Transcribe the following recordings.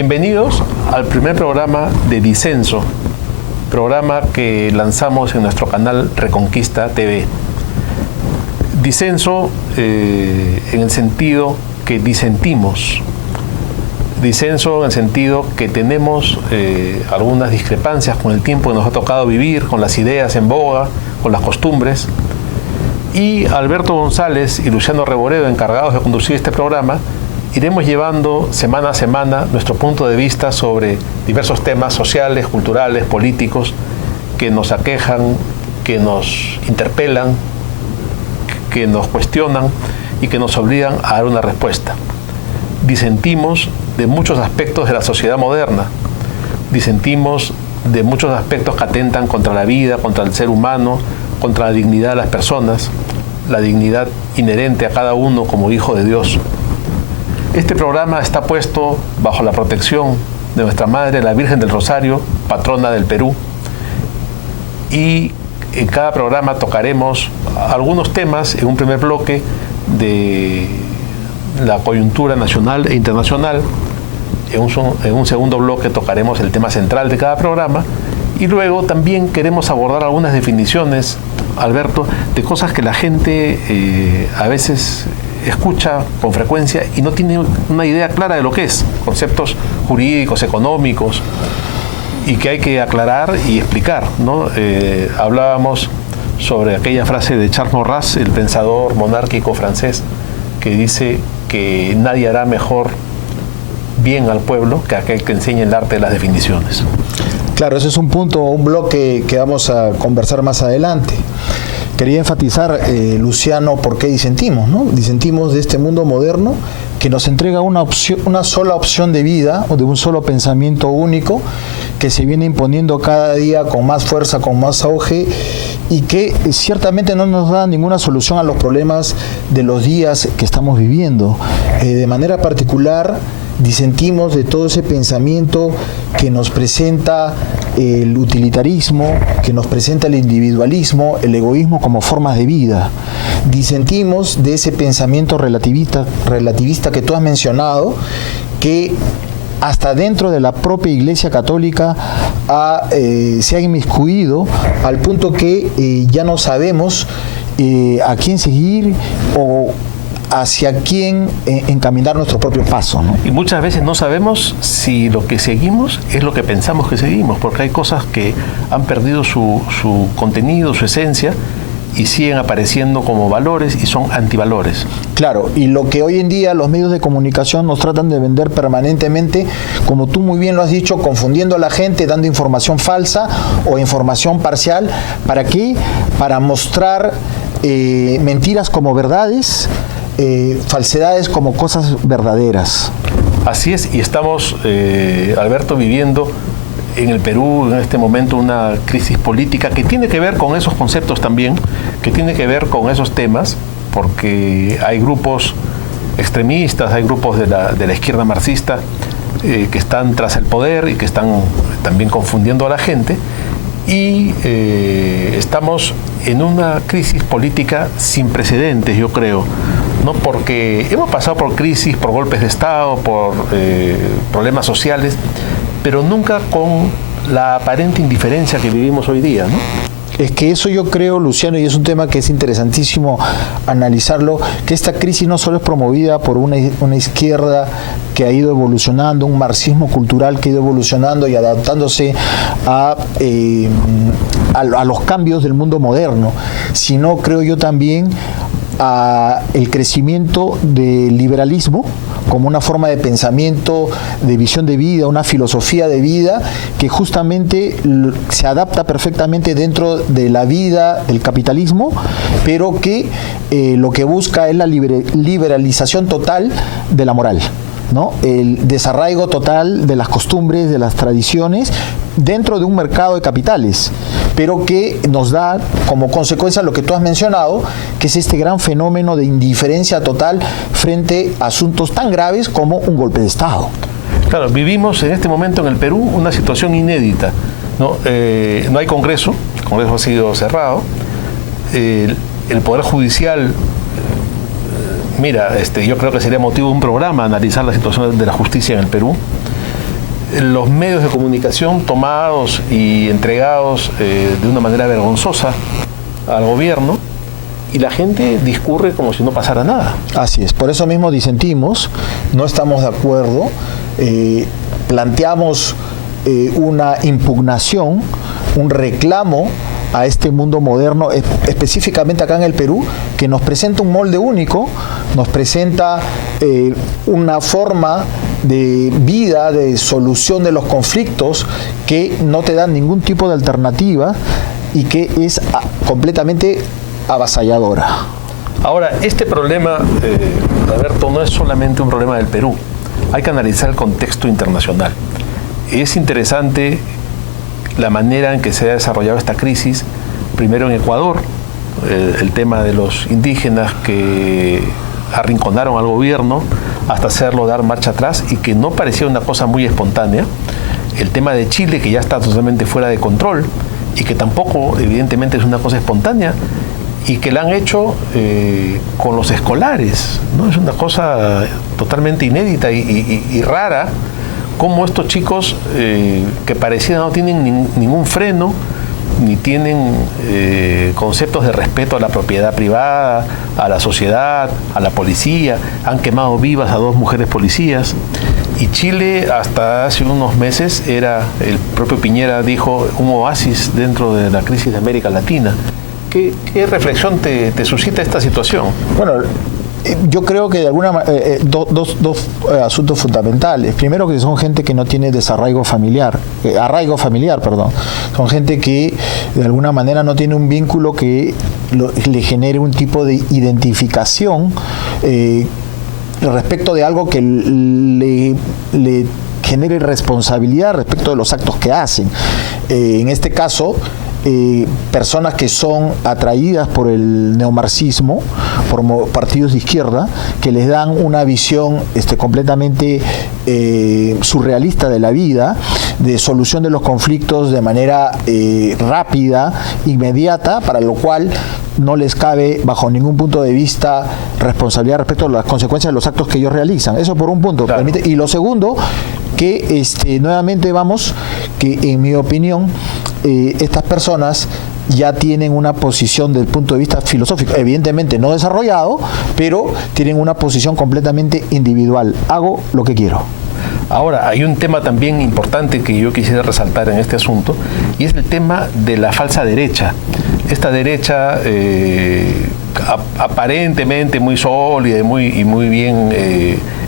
Bienvenidos al primer programa de Disenso, programa que lanzamos en nuestro canal Reconquista TV. Disenso en el sentido que disentimos. Disenso en el sentido que tenemos algunas discrepancias con el tiempo que nos ha tocado vivir, con las ideas en boga, con las costumbres. Y Alberto González y Luciano Reboredo, encargados de conducir este programa, iremos llevando semana a semana nuestro punto de vista sobre diversos temas sociales, culturales, políticos que nos aquejan, que nos interpelan, que nos cuestionan y que nos obligan a dar una respuesta. Disentimos de muchos aspectos de la sociedad moderna, disentimos de muchos aspectos que atentan contra la vida, contra el ser humano, contra la dignidad de las personas, la dignidad inherente a cada uno como hijo de Dios. Este programa está puesto bajo la protección de nuestra Madre, la Virgen del Rosario, patrona del Perú, y en cada programa tocaremos algunos temas en un primer bloque de la coyuntura nacional e internacional. En un segundo bloque tocaremos el tema central de cada programa y luego también queremos abordar algunas definiciones, Alberto, de cosas que la gente a veces escucha con frecuencia y no tiene una idea clara de lo que es, conceptos jurídicos, económicos, y que hay que aclarar y explicar, ¿no? Hablábamos sobre aquella frase de Charles Maurras, el pensador monárquico francés, que dice que nadie hará mejor bien al pueblo que aquel que enseñe el arte de las definiciones. Claro, ese es un punto, un bloque que vamos a conversar más adelante. Quería enfatizar, Luciano, por qué disentimos, ¿no? Disentimos de este mundo moderno que nos entrega una sola opción de vida o de un solo pensamiento único que se viene imponiendo cada día con más fuerza, con más auge y que ciertamente no nos da ninguna solución a los problemas de los días que estamos viviendo. De manera particular, disentimos de todo ese pensamiento que nos presenta el utilitarismo, que nos presenta el individualismo, el egoísmo como formas de vida. Disentimos de ese pensamiento relativista que tú has mencionado, que hasta dentro de la propia Iglesia Católica se ha inmiscuido al punto que ya no sabemos a quién seguir o hacia quién encaminar nuestro propio paso, ¿no? Y muchas veces no sabemos si lo que seguimos es lo que pensamos que seguimos, porque hay cosas que han perdido su contenido, su esencia, y siguen apareciendo como valores y son antivalores. Claro, y lo que hoy en día los medios de comunicación nos tratan de vender permanentemente, como tú muy bien lo has dicho, confundiendo a la gente, dando información falsa o información parcial. ¿Para qué? Para mostrar mentiras como verdades, falsedades como cosas verdaderas. Así es, y estamos, Alberto, viviendo en el Perú en este momento una crisis política que tiene que ver con esos conceptos también, que tiene que ver con esos temas, porque hay grupos extremistas, hay grupos de la izquierda marxista que están tras el poder y que están también confundiendo a la gente, y estamos en una crisis política sin precedentes, yo creo, ¿no? Porque hemos pasado por crisis, por golpes de Estado, por problemas sociales, pero nunca con la aparente indiferencia que vivimos hoy día, ¿no? Es que eso yo creo, Luciano, y es un tema que es interesantísimo analizarlo, que esta crisis no solo es promovida por una izquierda que ha ido evolucionando, un marxismo cultural que ha ido evolucionando y adaptándose a los cambios del mundo moderno, sino creo yo también a el crecimiento del liberalismo como una forma de pensamiento, de visión de vida, una filosofía de vida que justamente se adapta perfectamente dentro de la vida del capitalismo, pero que lo que busca es la liberalización total de la moral, ¿no? El desarraigo total de las costumbres, de las tradiciones, dentro de un mercado de capitales, pero que nos da como consecuencia lo que tú has mencionado, que es este gran fenómeno de indiferencia total frente a asuntos tan graves como un golpe de Estado. Claro, vivimos en este momento en el Perú una situación inédita, ¿no? No hay Congreso, el Congreso ha sido cerrado, el Poder Judicial, mira, yo creo que sería motivo de un programa analizar la situación de la justicia en el Perú. los medios de comunicación tomados y entregados de una manera vergonzosa al gobierno, y la gente discurre como si no pasara nada. Así es, por eso mismo disentimos, no estamos de acuerdo, planteamos una impugnación, un reclamo a este mundo moderno, específicamente acá en el Perú, que nos presenta un molde único, nos presenta una forma de vida, de solución de los conflictos, que no te dan ningún tipo de alternativa y que es completamente avasalladora. Ahora, este problema, Alberto, no es solamente un problema del Perú. Hay que analizar el contexto internacional. Es interesante la manera en que se ha desarrollado esta crisis, primero en Ecuador, el tema de los indígenas que arrinconaron al gobierno hasta hacerlo dar marcha atrás y que no parecía una cosa muy espontánea. El tema de Chile, que ya está totalmente fuera de control y que tampoco evidentemente es una cosa espontánea, y que la han hecho con los escolares, ¿no? Es una cosa totalmente inédita y rara, cómo estos chicos que parecían no tienen ningún freno, ni tienen conceptos de respeto a la propiedad privada, a la sociedad, a la policía, han quemado vivas a 2 mujeres policías. Y Chile hasta hace unos meses era, el propio Piñera dijo, un oasis dentro de la crisis de América Latina. ¿Qué reflexión te suscita esta situación? Bueno, yo creo que de alguna manera dos asuntos fundamentales. Primero, que son gente que no tiene arraigo familiar, son gente que de alguna manera no tiene un vínculo que le genere un tipo de identificación respecto de algo que le genere responsabilidad respecto de los actos que hacen. En este caso, personas que son atraídas por el neomarxismo, por partidos de izquierda, que les dan una visión completamente surrealista de la vida, de solución de los conflictos de manera rápida, inmediata, para lo cual no les cabe bajo ningún punto de vista responsabilidad respecto a las consecuencias de los actos que ellos realizan. Eso por un punto. Claro. Y lo segundo, que nuevamente que en mi opinión estas personas ya tienen una posición desde el punto de vista filosófico, evidentemente no desarrollado, pero tienen una posición completamente individual. Hago lo que quiero. Ahora, hay un tema también importante que yo quisiera resaltar en este asunto, y es el tema de la falsa derecha. Esta derecha aparentemente muy sólida y muy bien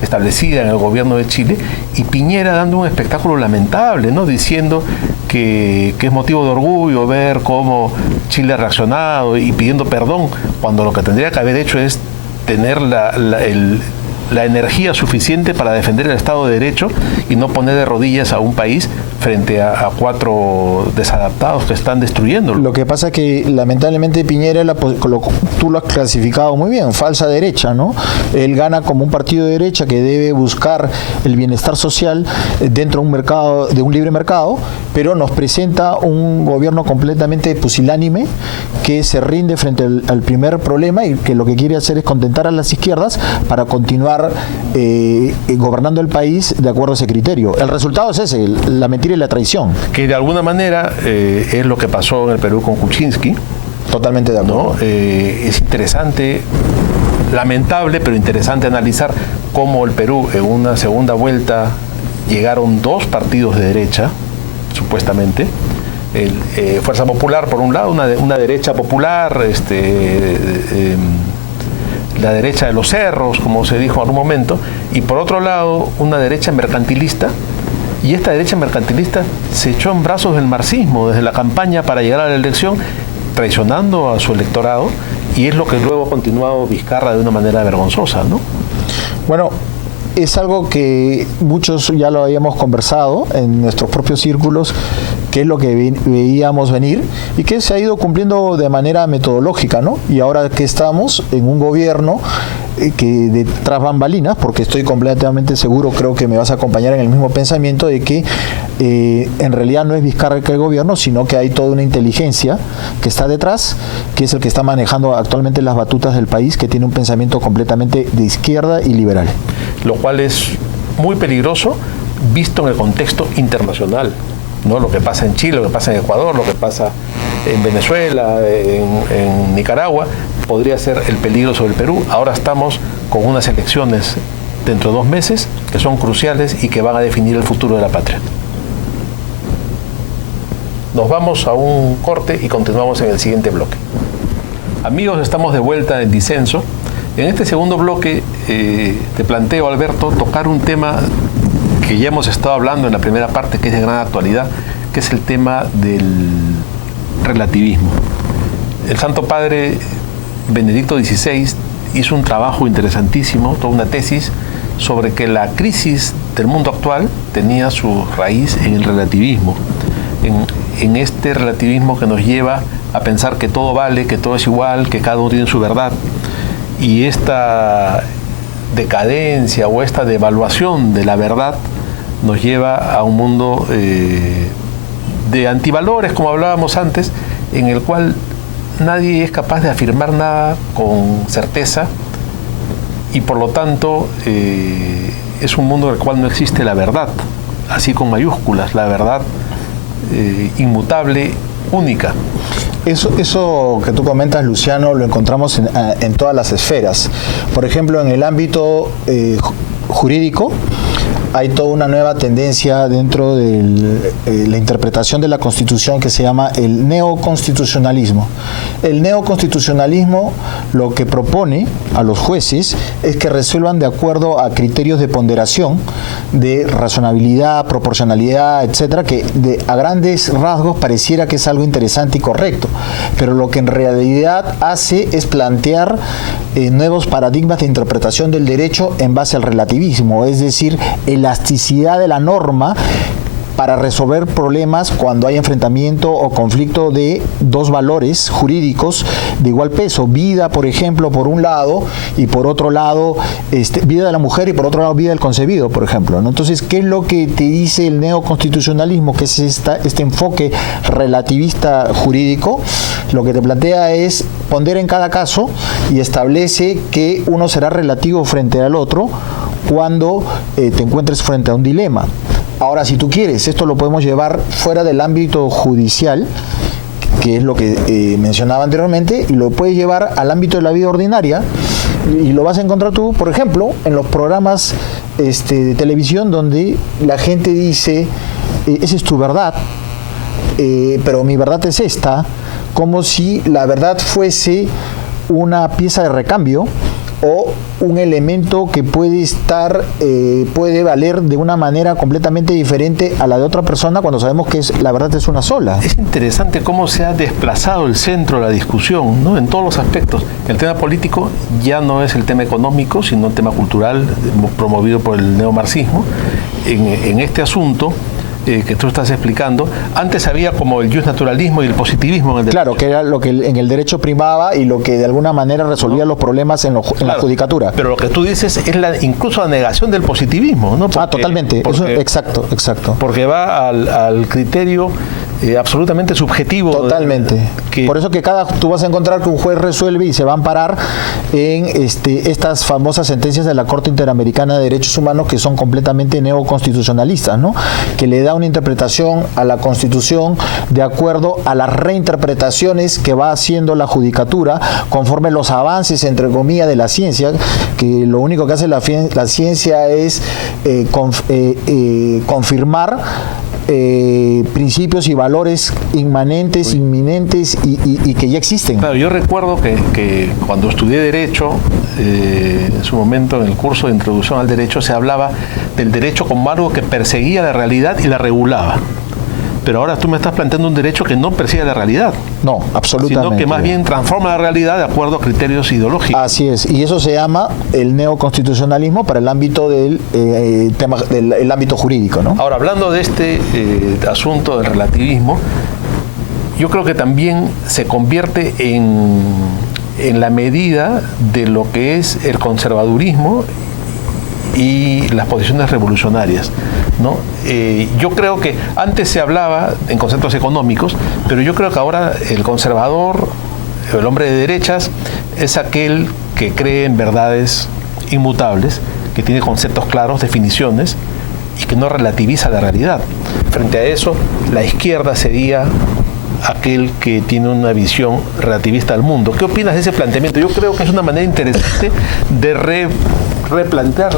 establecida en el gobierno de Chile, y Piñera dando un espectáculo lamentable, ¿no? Diciendo que es motivo de orgullo ver cómo Chile ha reaccionado y pidiendo perdón, cuando lo que tendría que haber hecho es tener la energía suficiente para defender el Estado de Derecho y no poner de rodillas a un país frente a 4 desadaptados que están destruyéndolo. Lo que pasa es que lamentablemente Piñera, tú lo has clasificado muy bien, falsa derecha, ¿no? Él gana como un partido de derecha que debe buscar el bienestar social dentro de un mercado, de un libre mercado, pero nos presenta un gobierno completamente pusilánime que se rinde frente al primer problema y que lo que quiere hacer es contentar a las izquierdas para continuar gobernando el país de acuerdo a ese criterio. El resultado es ese, la mentira y la traición. Que de alguna manera es lo que pasó en el Perú con Kuczynski. Totalmente de acuerdo. ¿No? Es interesante, lamentable, pero interesante analizar cómo el Perú en una segunda vuelta llegaron 2 partidos de derecha, supuestamente. Fuerza Popular, por un lado, una derecha popular, la derecha de los cerros, como se dijo en algún momento, y por otro lado una derecha mercantilista, y esta derecha mercantilista se echó en brazos del marxismo desde la campaña para llegar a la elección, traicionando a su electorado, y es lo que luego ha continuado Vizcarra de una manera vergonzosa, ¿no? Bueno, es algo que muchos ya lo habíamos conversado en nuestros propios círculos, que es lo que veíamos venir y que se ha ido cumpliendo de manera metodológica, ¿no? Y ahora que estamos en un gobierno que detrás bambalinas, porque estoy completamente seguro, creo que me vas a acompañar en el mismo pensamiento de que en realidad no es Vizcarra el gobierno, sino que hay toda una inteligencia que está detrás, que es el que está manejando actualmente las batutas del país, que tiene un pensamiento completamente de izquierda y liberal. Lo cual es muy peligroso visto en el contexto internacional, ¿no? Lo que pasa en Chile, lo que pasa en Ecuador, lo que pasa en Venezuela, en Nicaragua, podría ser el peligro sobre el Perú. Ahora estamos con unas elecciones dentro de 2 meses que son cruciales y que van a definir el futuro de la patria. Nos vamos a un corte y continuamos en el siguiente bloque. Amigos, estamos de vuelta en Disenso. En este segundo bloque te planteo, Alberto, tocar un tema que ya hemos estado hablando en la primera parte, que es de gran actualidad, que es el tema del relativismo. El Santo Padre Benedicto XVI hizo un trabajo interesantísimo, toda una tesis, sobre que la crisis del mundo actual tenía su raíz en el relativismo, en este relativismo que nos lleva a pensar que todo vale, que todo es igual, que cada uno tiene su verdad. Y esta decadencia o esta devaluación de la verdad nos lleva a un mundo de antivalores, como hablábamos antes, en el cual nadie es capaz de afirmar nada con certeza y por lo tanto es un mundo en el cual no existe la verdad, así con mayúsculas, la verdad inmutable, única. Eso que tú comentas, Luciano, lo encontramos en todas las esferas. Por ejemplo, en el ámbito jurídico, hay toda una nueva tendencia dentro de la interpretación de la Constitución que se llama el neoconstitucionalismo. El neoconstitucionalismo lo que propone a los jueces es que resuelvan de acuerdo a criterios de ponderación, de razonabilidad, proporcionalidad, etcétera, que a grandes rasgos pareciera que es algo interesante y correcto, pero lo que en realidad hace es plantear nuevos paradigmas de interpretación del derecho en base al relativismo, es decir, elasticidad de la norma para resolver problemas cuando hay enfrentamiento o conflicto de dos valores jurídicos de igual peso. Vida, por ejemplo, por un lado, y por otro lado, vida de la mujer, y por otro lado, vida del concebido, por ejemplo, ¿no? Entonces, ¿qué es lo que te dice el neoconstitucionalismo? Que es este enfoque relativista jurídico. Lo que te plantea es pondera en cada caso y establece que uno será relativo frente al otro cuando te encuentres frente a un dilema. Ahora, si tú quieres, esto lo podemos llevar fuera del ámbito judicial, que es lo que mencionaba anteriormente, y lo puedes llevar al ámbito de la vida ordinaria, y lo vas a encontrar tú, por ejemplo, en los programas de televisión donde la gente dice, esa es tu verdad, pero mi verdad es esta, como si la verdad fuese una pieza de recambio o un elemento que puede valer de una manera completamente diferente a la de otra persona cuando sabemos que la verdad es una sola. Es interesante cómo se ha desplazado el centro de la discusión, ¿no? En todos los aspectos. El tema político ya no es el tema económico, sino el tema cultural promovido por el neomarxismo. En este asunto que tú estás explicando, antes había como el justnaturalismo y el positivismo en el derecho. Claro, que era lo que en el derecho primaba y lo que de alguna manera resolvía los problemas en la judicatura. Pero lo que tú dices es incluso la negación del positivismo, ¿no? Totalmente. Eso, exacto. Porque va al criterio absolutamente subjetivo. Totalmente. Por eso que tú vas a encontrar que un juez resuelve y se va a amparar en estas famosas sentencias de la Corte Interamericana de Derechos Humanos que son completamente neoconstitucionalistas, ¿no? Que le da una interpretación a la Constitución de acuerdo a las reinterpretaciones que va haciendo la judicatura conforme los avances, entre comillas, de la ciencia, que lo único que hace la ciencia es confirmar principios y valores inmanentes, inminentes y que ya existen. Claro, yo recuerdo que cuando estudié Derecho, en su momento en el curso de Introducción al Derecho, se hablaba del derecho como algo que perseguía la realidad y la regulaba. Pero ahora tú me estás planteando un derecho que no persigue la realidad. No, absolutamente. Sino que más bien transforma la realidad de acuerdo a criterios ideológicos. Así es, y eso se llama el neoconstitucionalismo para el ámbito del ámbito jurídico, ¿no? Ahora, hablando de este asunto del relativismo, yo creo que también se convierte en la medida de lo que es el conservadurismo y las posiciones revolucionarias, ¿no? Yo creo que antes se hablaba en conceptos económicos, pero yo creo que ahora el conservador, el hombre de derechas, es aquel que cree en verdades inmutables, que tiene conceptos claros, definiciones, y que no relativiza la realidad. Frente a eso, la izquierda sería aquel que tiene una visión relativista del mundo. ¿Qué opinas de ese planteamiento? Yo creo que es una manera interesante de replantear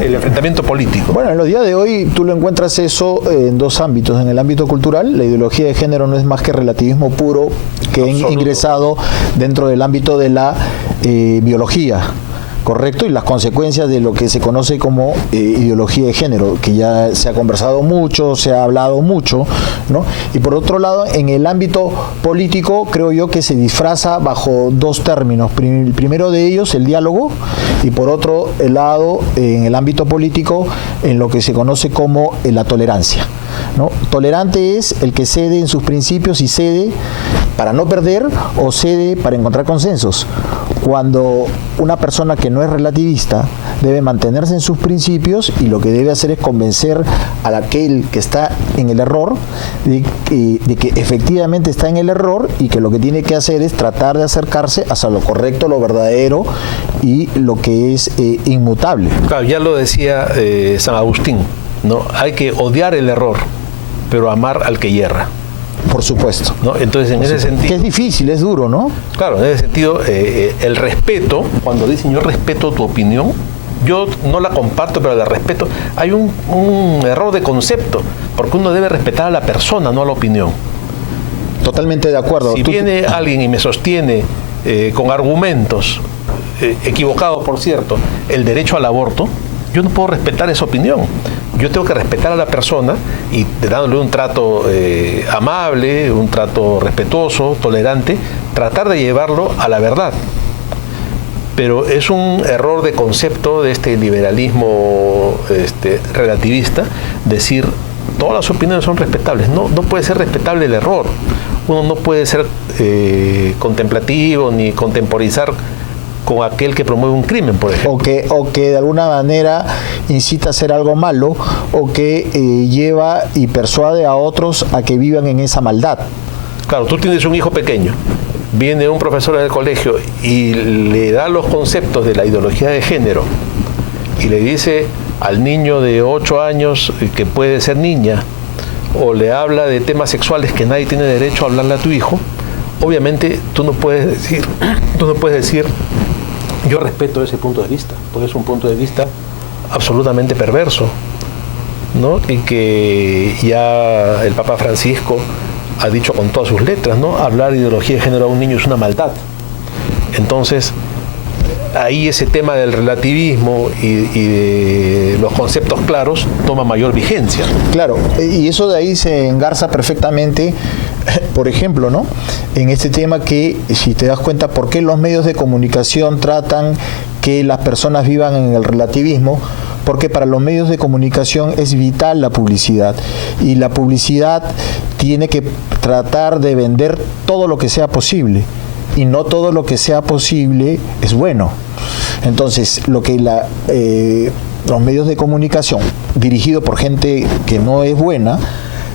el enfrentamiento político. Bueno, en los días de hoy tú lo encuentras eso en dos ámbitos. En el ámbito cultural, la ideología de género no es más que relativismo puro que ha ingresado dentro del ámbito de la biología. Correcto, y las consecuencias de lo que se conoce como ideología de género, que ya se ha conversado mucho, se ha hablado mucho, ¿no? Y por otro lado, en el ámbito político, creo yo que se disfraza bajo dos términos. El primero de ellos, el diálogo, y por otro lado, en el ámbito político, en lo que se conoce como la tolerancia, ¿no? Tolerante es el que cede en sus principios y cede para no perder o cede para encontrar consensos. Cuando una persona que no es relativista debe mantenerse en sus principios y lo que debe hacer es convencer a aquel que está en el error de que efectivamente está en el error y que lo que tiene que hacer es tratar de acercarse hacia lo correcto, lo verdadero y lo que es inmutable. Claro, ya lo decía San Agustín, ¿no? Hay que odiar el error, pero amar al que yerra. Por supuesto. ¿No? Entonces, en ese sentido... Que es difícil, es duro, ¿no? Claro, en ese sentido, el respeto, cuando dicen yo respeto tu opinión, yo no la comparto, pero la respeto, hay un error de concepto, porque uno debe respetar a la persona, no a la opinión. Totalmente de acuerdo. Si viene alguien y me sostiene con argumentos, equivocados por cierto, el derecho al aborto, yo no puedo respetar esa opinión. Yo tengo que respetar a la persona y dándole un trato amable, un trato respetuoso, tolerante, tratar de llevarlo a la verdad. Pero es un error de concepto de este liberalismo relativista decir todas las opiniones son respetables. No puede ser respetable el error. Uno no puede ser contemplativo ni contemporizar con aquel que promueve un crimen, por ejemplo. O que de alguna manera incita a hacer algo malo, o que lleva y persuade a otros a que vivan en esa maldad. Claro, tú tienes un hijo pequeño, viene un profesor del colegio y le da los conceptos de la ideología de género y le dice al niño de 8 años que puede ser niña, o le habla de temas sexuales que nadie tiene derecho a hablarle a tu hijo. Obviamente tú no puedes decir yo respeto ese punto de vista, porque es un punto de vista absolutamente perverso, ¿no? Y que ya el Papa Francisco ha dicho con todas sus letras, ¿no? Hablar de ideología de género a un niño es una maldad. Entonces, ahí ese tema del relativismo y de los conceptos claros toma mayor vigencia. Claro, y eso de ahí se engarza perfectamente, por ejemplo, ¿no? En este tema que, si te das cuenta, ¿por qué los medios de comunicación tratan que las personas vivan en el relativismo? Porque para los medios de comunicación es vital la publicidad, y la publicidad tiene que tratar de vender todo lo que sea posible, y no todo lo que sea posible es bueno. Entonces, lo que los medios de comunicación, dirigidos por gente que no es buena,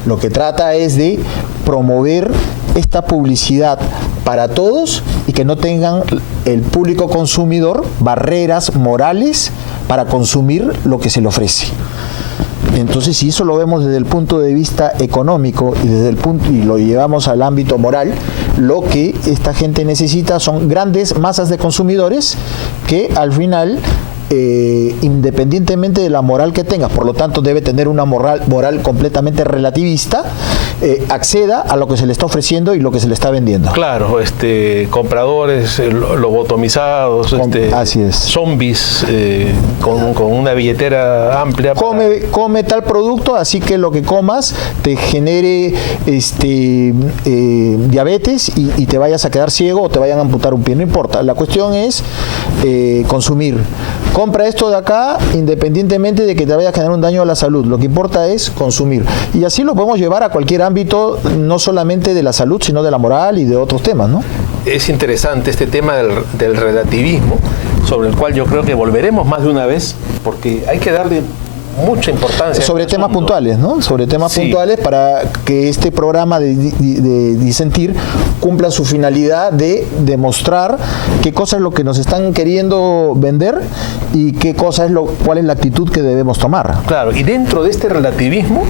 lo que trata es de promover esta publicidad para todos y que no tengan el público consumidor barreras morales para consumir lo que se le ofrece. Entonces, si eso lo vemos desde el punto de vista económico y lo llevamos al ámbito moral, lo que esta gente necesita son grandes masas de consumidores que al final, independientemente de la moral que tengas, por lo tanto debe tener una moral completamente relativista, acceda a lo que se le está ofreciendo y lo que se le está vendiendo. Claro, compradores lobotomizados, así es. Zombies con una billetera amplia. Come tal producto, así que lo que comas te genere diabetes y te vayas a quedar ciego o te vayan a amputar un pie, no importa. La cuestión es consumir. Compra esto de acá independientemente de que te vaya a generar un daño a la salud. Lo que importa es consumir. Y así lo podemos llevar a cualquier ámbito, no solamente de la salud, sino de la moral y de otros temas, ¿no? Es interesante este tema del relativismo, sobre el cual yo creo que volveremos más de una vez, porque hay que darle mucha importancia. Sobre temas puntuales, ¿no? Sobre temas puntuales para que este programa de Disentir cumpla su finalidad de demostrar qué cosa es lo que nos están queriendo vender y cuál es la actitud que debemos tomar. Claro, y dentro de este relativismo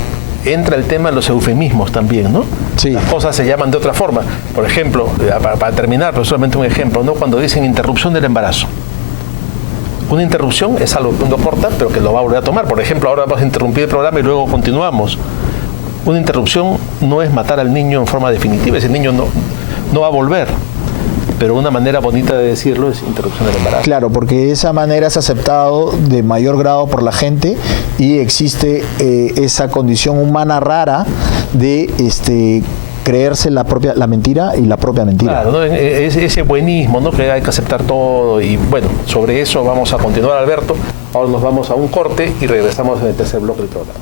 entra el tema de los eufemismos también, ¿no? Sí. Las cosas se llaman de otra forma. Por ejemplo, para terminar, pero solamente un ejemplo, ¿no? Cuando dicen interrupción del embarazo. Una interrupción es algo que uno corta, pero que lo va a volver a tomar. Por ejemplo, ahora vamos a interrumpir el programa y luego continuamos. Una interrupción no es matar al niño en forma definitiva, ese niño no va a volver. Pero una manera bonita de decirlo es interrupción del embarazo. Claro, porque de esa manera es aceptado de mayor grado por la gente y existe esa condición humana rara de creerse la mentira y la propia mentira. Claro, ¿no? Ese buenismo, ¿no? Que hay que aceptar todo. Y bueno, sobre eso vamos a continuar, Alberto. Ahora nos vamos a un corte y regresamos en el tercer bloque del programa.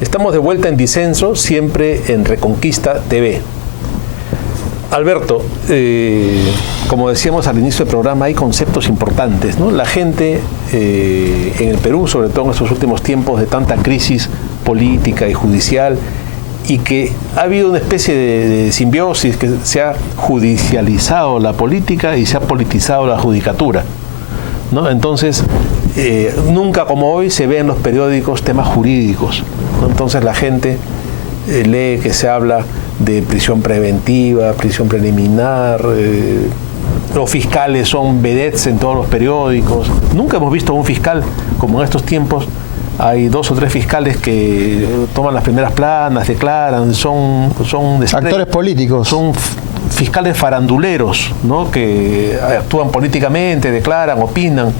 Estamos de vuelta en Disenso, siempre en Reconquista TV. Alberto, como decíamos al inicio del programa, hay conceptos importantes, ¿no? La gente en el Perú, sobre todo en estos últimos tiempos de tanta crisis política y judicial, y que ha habido una especie de simbiosis, que se ha judicializado la política y se ha politizado la judicatura, ¿no? Entonces, nunca como hoy se ve en los periódicos temas jurídicos, ¿no? Entonces la gente lee que se habla de prisión preventiva, prisión preliminar, los fiscales son vedettes en todos los periódicos. Nunca hemos visto un fiscal como en estos tiempos. Hay 2 o 3 fiscales que toman las primeras planas, declaran, son actores políticos. Son fiscales faranduleros, ¿no? Que actúan políticamente, declaran, opinan,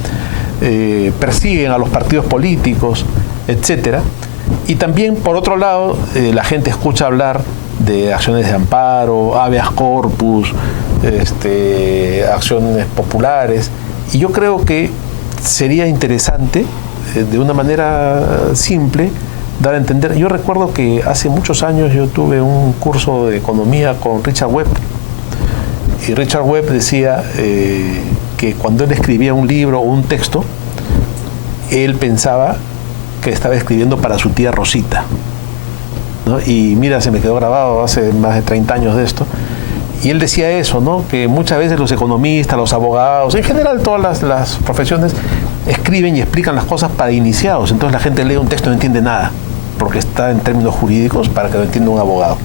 persiguen a los partidos políticos, etcétera. Y también, por otro lado, la gente escucha hablar de acciones de amparo, habeas corpus, acciones populares. Y yo creo que sería interesante, de una manera simple, dar a entender. Yo recuerdo que hace muchos años yo tuve un curso de economía con Richard Webb. Y Richard Webb decía que cuando él escribía un libro o un texto, él pensaba que estaba escribiendo para su tía Rosita, ¿no? Y mira, se me quedó grabado hace más de 30 años de esto. Y él decía eso, ¿no? Que muchas veces los economistas, los abogados, en general todas las profesiones, escriben y explican las cosas para iniciados. Entonces la gente lee un texto y no entiende nada, porque está en términos jurídicos para que lo entienda un abogado.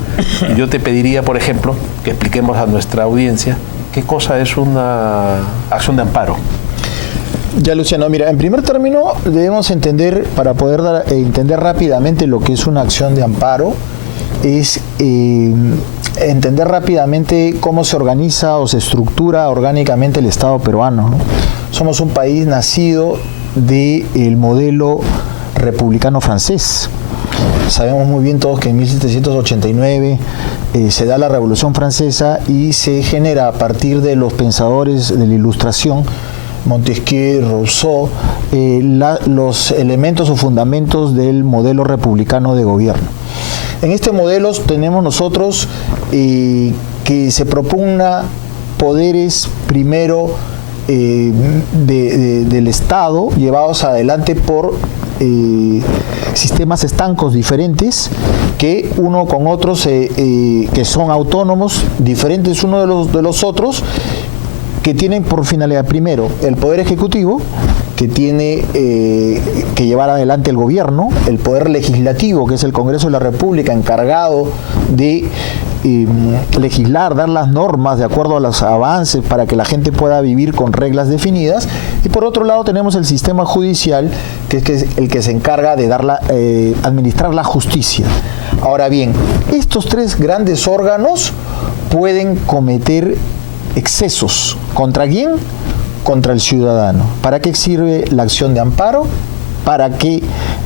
Y yo te pediría, por ejemplo, que expliquemos a nuestra audiencia qué cosa es una acción de amparo. Ya, Luciano, mira, en primer término debemos entender, para poder entender rápidamente lo que es una acción de amparo, es entender rápidamente cómo se organiza o se estructura orgánicamente el Estado peruano, ¿no? Somos un país nacido del modelo republicano francés. Sabemos muy bien todos que en 1789 se da la Revolución Francesa y se genera a partir de los pensadores de la Ilustración, Montesquieu, Rousseau, los elementos o fundamentos del modelo republicano de gobierno. En este modelo tenemos nosotros que se propugna poderes primero del Estado llevados adelante por sistemas estancos diferentes que uno con otros que son autónomos, diferentes unos de los otros, que tienen por finalidad primero el Poder Ejecutivo, que tiene que llevar adelante el gobierno, el Poder Legislativo, que es el Congreso de la República, encargado de legislar, dar las normas de acuerdo a los avances para que la gente pueda vivir con reglas definidas, y por otro lado tenemos el sistema judicial, que es el que se encarga de administrar la justicia. Ahora bien, estos 3 grandes órganos pueden cometer excesos. ¿Contra quién? Contra el ciudadano. ¿Para qué sirve la acción de amparo? Para que,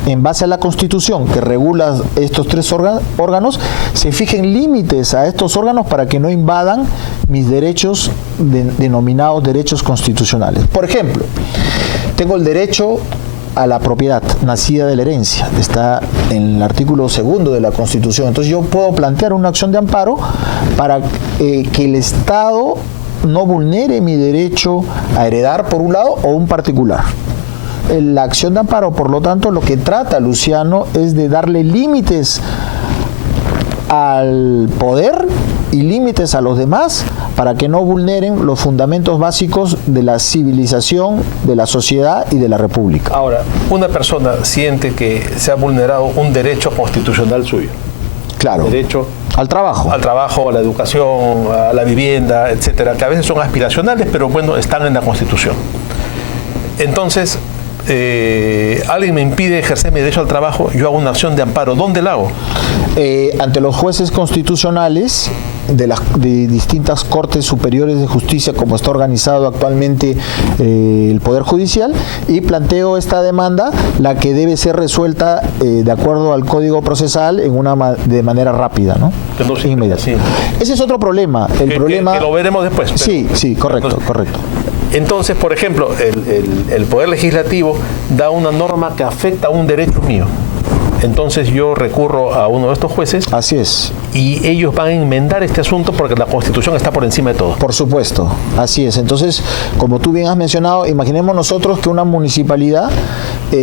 en base a la Constitución que regula estos 3 órganos, se fijen límites a estos órganos para que no invadan mis derechos denominados derechos constitucionales. Por ejemplo, tengo el derecho a la propiedad nacida de la herencia, está en el artículo 2 de la Constitución. Entonces yo puedo plantear una acción de amparo para que el Estado no vulnere mi derecho a heredar por un lado o un particular. La acción de amparo, por lo tanto, lo que trata, Luciano, es de darle límites al poder y límites a los demás para que no vulneren los fundamentos básicos de la civilización, de la sociedad y de la república. Ahora, una persona siente que se ha vulnerado un derecho constitucional suyo. Claro. Derecho al trabajo, a la educación, a la vivienda, etcétera, que a veces son aspiracionales, pero bueno, están en la Constitución. Entonces, alguien me impide ejercer mi derecho al trabajo, yo hago una acción de amparo. ¿Dónde la hago? Ante los jueces constitucionales de distintas cortes superiores de justicia, como está organizado actualmente el Poder Judicial, y planteo esta demanda, la que debe ser resuelta de acuerdo al Código Procesal de manera rápida, ¿no? Inmediata. Sí. Ese es otro problema. Que lo veremos después. Sí, correcto. Entonces, por ejemplo, el Poder Legislativo da una norma que afecta a un derecho mío. Entonces yo recurro a uno de estos jueces. Así es. Y ellos van a enmendar este asunto porque la Constitución está por encima de todo. Por supuesto, así es. Entonces, como tú bien has mencionado, imaginemos nosotros que una municipalidad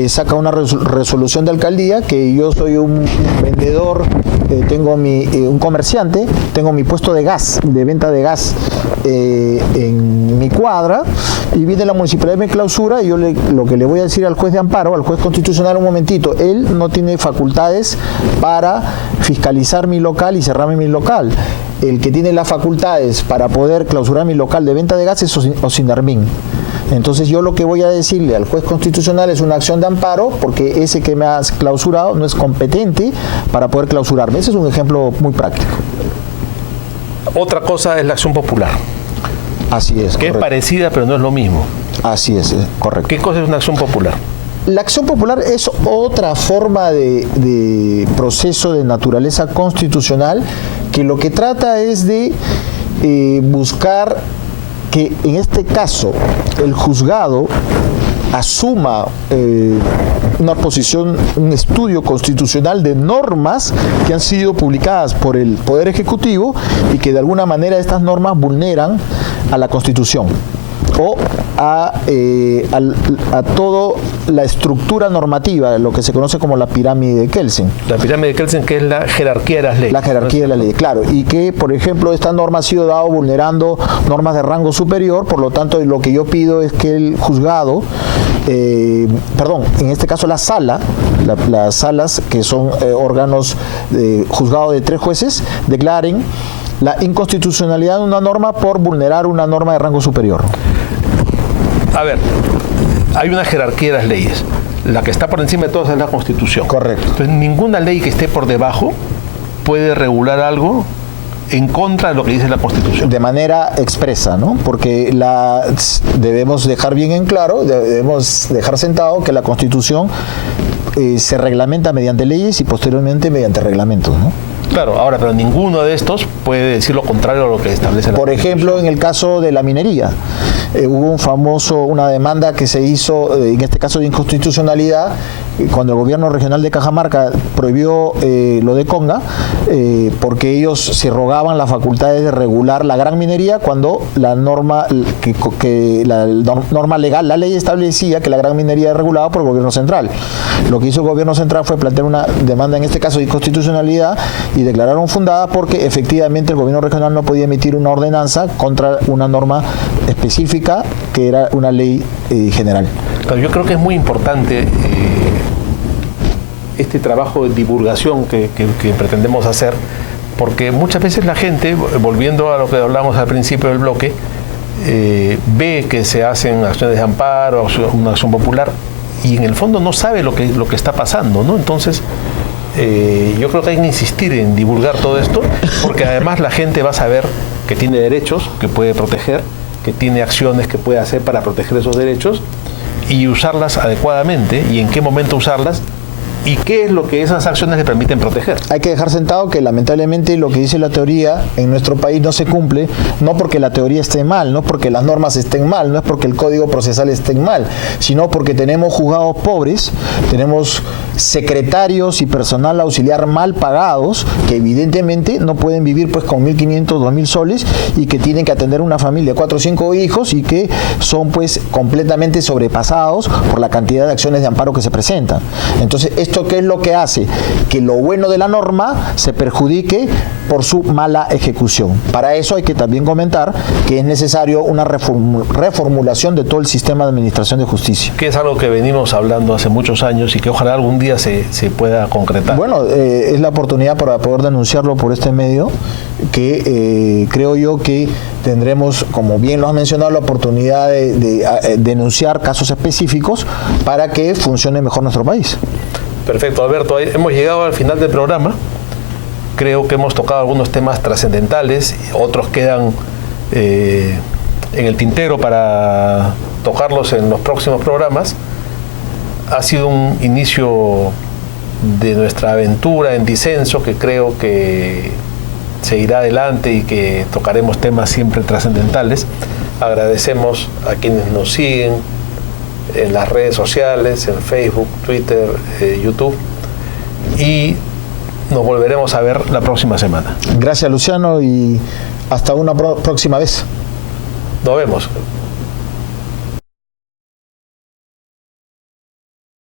saca una resolución de alcaldía, que yo soy un vendedor, tengo un comerciante, tengo mi puesto de gas, de venta de gas en mi cuadra, y viene la municipalidad y me clausura, y yo lo que le voy a decir al juez de amparo, al juez constitucional, un momentito, él no tiene facultades para fiscalizar mi local y cerrarme mi local. El que tiene las facultades para poder clausurar mi local de venta de gas es Osindarmín. Entonces yo lo que voy a decirle al juez constitucional es una acción de amparo, porque ese que me has clausurado no es competente para poder clausurarme. Ese es un ejemplo muy práctico. Otra cosa es la acción popular. Así es. Que correcto. Es parecida, pero no es lo mismo. Así es, correcto. ¿Qué cosa es una acción popular? La acción popular es otra forma de proceso de naturaleza constitucional, que lo que trata es de buscar que en este caso el juzgado asuma una posición, un estudio constitucional de normas que han sido publicadas por el Poder Ejecutivo y que de alguna manera estas normas vulneran a la Constitución o a toda la estructura normativa, lo que se conoce como la pirámide de Kelsen. La pirámide de Kelsen, que es la jerarquía de las leyes. La jerarquía de las leyes, claro. Y que, por ejemplo, esta norma ha sido dada vulnerando normas de rango superior, por lo tanto, lo que yo pido es que el juzgado, en este caso la sala, las salas, que son órganos de juzgado de 3 jueces, declaren la inconstitucionalidad de una norma por vulnerar una norma de rango superior. A ver, hay una jerarquía de las leyes. La que está por encima de todas es la Constitución. Correcto. Entonces, ninguna ley que esté por debajo puede regular algo en contra de lo que dice la Constitución. De manera expresa, ¿no? Porque debemos dejar bien en claro, debemos dejar sentado que la Constitución se reglamenta mediante leyes y posteriormente mediante reglamentos, ¿no? Claro, ahora, pero ninguno de estos puede decir lo contrario a lo que establece la Constitución. Por ejemplo, en el caso de la minería, hubo una demanda que se hizo, en este caso de inconstitucionalidad, cuando el gobierno regional de Cajamarca prohibió lo de Conga, porque ellos se rogaban las facultades de regular la gran minería, cuando la norma norma legal, la ley establecía que la gran minería es regulada por el gobierno central. Lo que hizo el gobierno central fue plantear una demanda, en este caso de inconstitucionalidad, y declararon fundada porque efectivamente el gobierno regional no podía emitir una ordenanza contra una norma específica que era una ley general. Pero yo creo que es muy importante este trabajo de divulgación que pretendemos hacer, porque muchas veces la gente, volviendo a lo que hablamos al principio del bloque, ve que se hacen acciones de amparo, una acción popular, y en el fondo no sabe lo que está pasando, ¿no? Entonces, yo creo que hay que insistir en divulgar todo esto, porque además la gente va a saber que tiene derechos que puede proteger, que tiene acciones que puede hacer para proteger esos derechos y usarlas adecuadamente, y en qué momento usarlas, ¿Y qué es lo que esas acciones le permiten proteger? Hay que dejar sentado que lamentablemente lo que dice la teoría en nuestro país no se cumple, no porque la teoría esté mal, no porque las normas estén mal, no es porque el código procesal esté mal, sino porque tenemos juzgados pobres, tenemos secretarios y personal auxiliar mal pagados que evidentemente no pueden vivir pues con 1.500, 2.000 soles y que tienen que atender una familia de 4 o 5 hijos y que son pues completamente sobrepasados por la cantidad de acciones de amparo que se presentan. Entonces, ¿esto qué es lo que hace? Que lo bueno de la norma se perjudique por su mala ejecución. Para eso hay que también comentar que es necesario una reformulación de todo el sistema de administración de justicia. Que es algo que venimos hablando hace muchos años y que ojalá algún día se pueda concretar. Bueno, es la oportunidad para poder denunciarlo por este medio, que creo yo que tendremos, como bien lo has mencionado, la oportunidad de denunciar casos específicos para que funcione mejor nuestro país. Perfecto, Alberto. Hemos llegado al final del programa. Creo que hemos tocado algunos temas trascendentales, otros quedan en el tintero para tocarlos en los próximos programas. Ha sido un inicio de nuestra aventura en disenso que creo que seguirá adelante y que tocaremos temas siempre trascendentales. Agradecemos a quienes nos siguen en las redes sociales, en Facebook, Twitter, YouTube, y nos volveremos a ver la próxima semana. Gracias, Luciano, y hasta una próxima vez. Nos vemos.